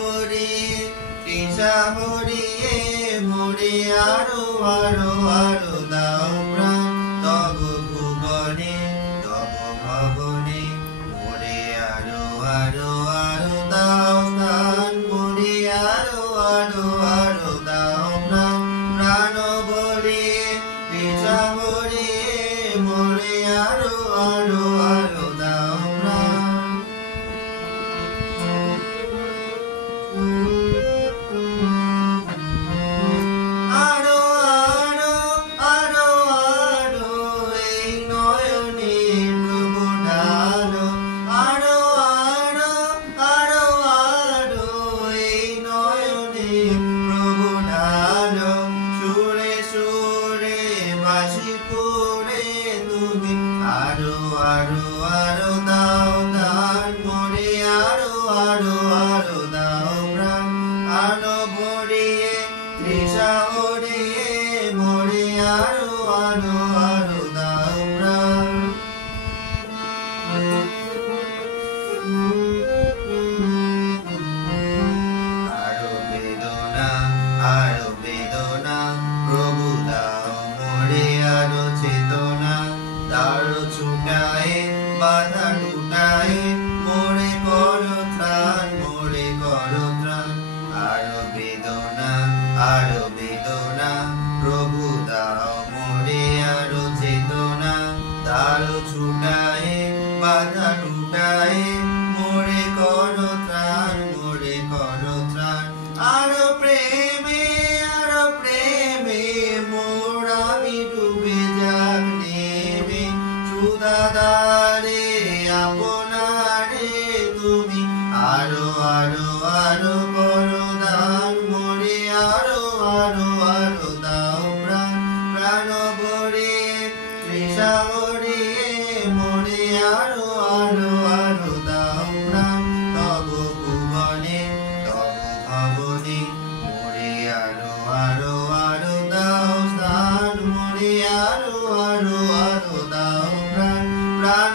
তৃষা হরিয়ে মোরে আরো আরো আরো দাও প্রাণ তব ভুবনে তব ভবনে মোরে আরো আরো আরো দাও স্থান মোরে আরো আরো আরো দাও প্রাণ প্রাণ ভরিয়ে তৃষা হরিয়ে মোরে আরো আরো আরো দাও প্রাণ আরো আরো আরো দাও দান মোরে আরো আরো আরো দাও প্রাণ আলো ভরিয়ে তৃষা হরিয়ে মোরে আরো আরো আরো দাও প্রাণ আরো বেদনা প্রভু দাও মোরে আরো চেতনা দারো ছুটায়ে বাধা টুটায়ে মোরে করো ত্রাণ মোরে করো ত্রাণ আরো বেদনা প্রভু দাও মোরে আরো চেতনা দারো ছুটায়ে বাধা টুটায়ে মোরে করো ত্রাণ মোরে করো ত্রাণ আরো প্রেমে মোর আমি ডুবে যাক নেমে সুদাদারে আপনারে তুমি আরো আরো আরো করো দান মোরে আরো আরো আরো দাও প্রাণ প্রাণ ভরিয়ে তৃষা হরিয়ে মোরে আরো আরো আরো দাও প্রাণ তব ভুবনে তব ভবনে মোরে আরো আরো আরো দাও স্থান মোরে আরো আরো আরো দাও প্রাণ প্রাণ